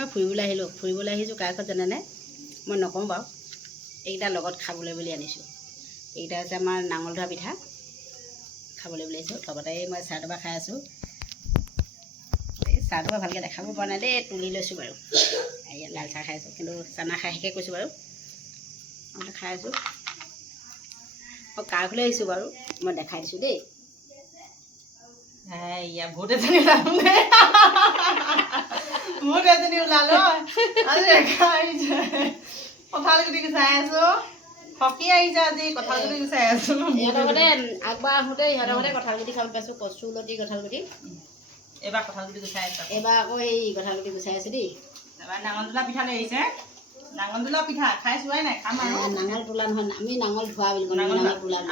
মই ফুৰিবলৈ আহিছোঁ কাৰ ঘৰত জানেনে মই নকওঁ বাৰু এইকেইটাৰ লগত খাবলৈ বুলি আনিছোঁ এইকেইটা হৈছে আমাৰ নাঙল ধোৱা পিঠা খাবলৈ বুলি আহিছোঁ লগতে মই চাহ তাহ খাই আছোঁ এই চাহটো ভালকৈ দেখাব পৰা নাই দেই তুলি লৈছোঁ বাৰু ইয়াত লাল চাহ খাই আছোঁ কিন্তু চানা খাই শেষে কৈছোঁ বাৰু মই খাই আছোঁ মই কাৰ ঘৰলৈ আহিছোঁ বাৰু মই দেখাই দিছোঁ দেই ভূত এজনী ওলালো কঁঠাল গুটি গুচাই আছো সখী আহিছে আজি কঁঠাল গুটি গুচাই আছো ইহঁতৰ ঘৰতে আগবাৰ আহোঁতে ইহঁতৰ ঘৰতে কঁঠাল গুটি খাব পাইছোঁ কচুলতি কঁঠাল গুটি এইবাৰ কঁঠাল গুটি গুচাই আছো এইবাৰ আকৌ এই কঁঠাল গুটি গুচাই আছোঁ দেই এবাৰ নাঙল তোলা পিঠা লৈ আহিছে নাঙল তোলা পিঠা খাই চোৱাই নাই খাম আৰু নাঙল তোলা নহয় আমি নাঙল ধোৱা বুলি কওঁ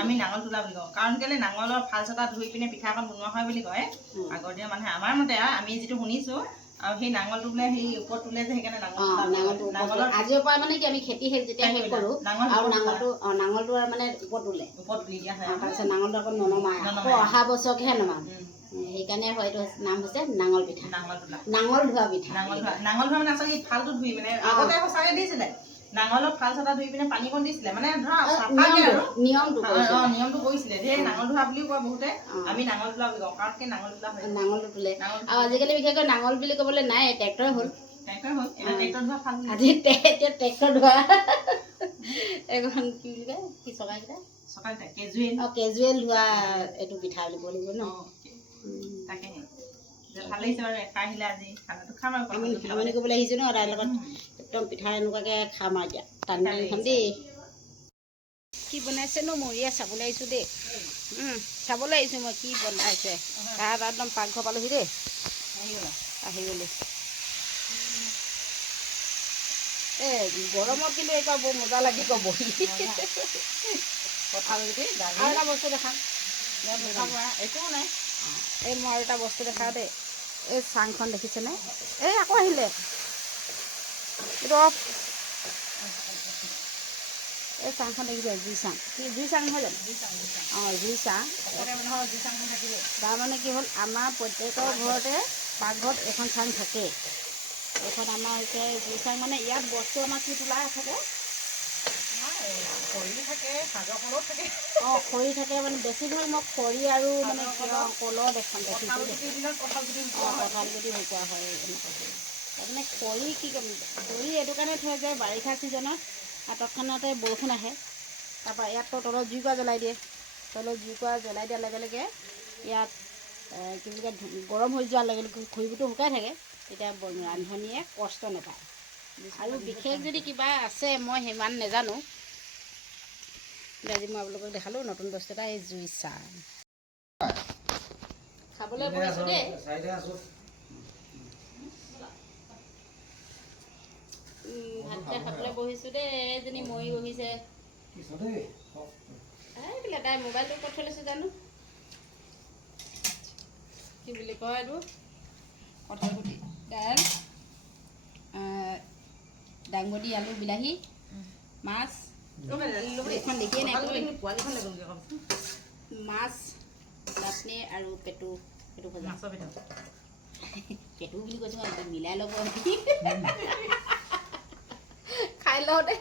আমি নাঙল তোলা বুলি কওঁ কাৰণ কেলে নাঙলৰ ফাল চটা ধুই পিনে পিঠাখন বনোৱা হয় বুলি কয় আগৰ দিনৰ মানুহে আমাৰ মতে আমি যিটো শুনিছোঁ আৰু সেই নাঙলটো বোলে সেই ওপৰত তোলে যে সেইকাৰণে নাঙলৰ আজিৰ পৰা মানে কি আমি খেতি যেতিয়া শেষ কৰোঁ আৰু নাঙলটো আৰু মানে ওপৰত তুলি দিয়া হয় তাৰপিছত নাঙলটো আকৌ ননমাই আকৌ অহা বছৰকহে নমাম সেইকাৰণে হয়তো নাম হৈছে নাঙল পিঠা নাঙল ধোৱা পিঠা নাঙল ধোৱা মানে আচলতে ফালটো ধুই মানে আগতে সঁচাকৈ দিছিলে নাঙলৰ ফাল চটা ধুই পিনে পানী কণ দিছিলে মানে ধৰা নিয়মটো কৰিছিলে সেই নাঙল ধোৱা বুলিও কয় বহুতে আমি নাঙল তোলা বুলি কওঁ কাৰণ কি নাঙলটো তোলে আৰু আজিকালি বিশেষকৈ নাঙল বুলি ক'বলৈ নাই ট্ৰেক্টৰ হ'ল ট্ৰেক্টৰ ধোৱা ফাল আজি এতিয়া ট্ৰেক্টৰ ধোৱা এখন কি বুলি কয় কি চকাকেইটা কেজুৱেল ধোৱা এইটো পিঠা বুলি ক'ব লাগিব ন তাকেহে ভাল লাগিছে বাৰু এখাৰ আহিলে আজি খানাটো খাম আৰু আমনি কৰিবলৈ আহিছোঁ ন তাইৰ লগত একদম পিঠা এনেকুৱাকৈ খাম আৰু এতিয়া টানি দেই কি বনাইছেনো মৰিয়া চাবলৈ আহিছোঁ দেই চাবলৈ আহিছোঁ মই কি বনাইছে তাত একদম পাকঘৰ পালোহি দেই আহি গ'লো এই গৰমত কিন্তু এইবাৰ বৰ মজা লাগিব বহি কঁঠাল গুটি আৰু এটা বস্তু দেখাম একো নাই এই মই আৰু এটা বস্তু দেখা দেই এই চাংখন দেখিছেনে এই আকৌ আহিলে এইটো অফ এই চাংখন দেখিছে জুই চাং নহয় জানো জুই চাং তাৰমানে কি হ'ল আমাৰ প্ৰত্যেকৰ ঘৰতে পাকঘৰত এখন চাং থাকেই এইখন আমাৰ হৈছে জুই চাং মানে ইয়াত বস্তু আমাৰ কি তোলা থাকে খৰি থাকে মানে বেছিভাগ মই খৰি আৰু মানে কলৰ দেখিছোঁ কঁঠাল গুটি শুকোৱা হয় এনেকুৱা তাৰমানে খৰি কি ক'ম খৰি এইটো কাৰণে থয় যে বাৰিষা ছিজনত তৎক্ষণাতে বৰষুণ আহে তাৰপৰা ইয়াত তলত জুইকুৰা জ্বলাই দিয়ে তলত জুইকুৰা জ্বলাই দিয়াৰ লগে লগে ইয়াত কি বুলি কয় গৰম হৈ যোৱাৰ লগে লগে খৰিবোৰটো শুকাই থাকে তেতিয়া ৰান্ধনীয়ে কষ্ট নাপায় আৰু বিশেষ যদি কিবা আছে মই সিমান নাজানো আজি মই আপোনালোকক দেখালোঁ নতুন বস্তু এটা এই জুই চাহ খাবলৈ বহিছোঁ দেই ভাতকেইটা খাবলৈ বহিছোঁ দেই এজনী মৰি বহিছে এইবিলাক তাই মোবাইলটো ক'ত থৈ লৈছোঁ জানো কি বুলি কয় এইটো কঁঠাল গুটি দাইল দাংবডি আলু বিলাহী মাছ এখন দেখিয়ে নাই মাছ চাটনি আৰু পেটু ভজা পেটু বুলি কৈছোঁ মিলাই ল'ব খাই লওঁ দেই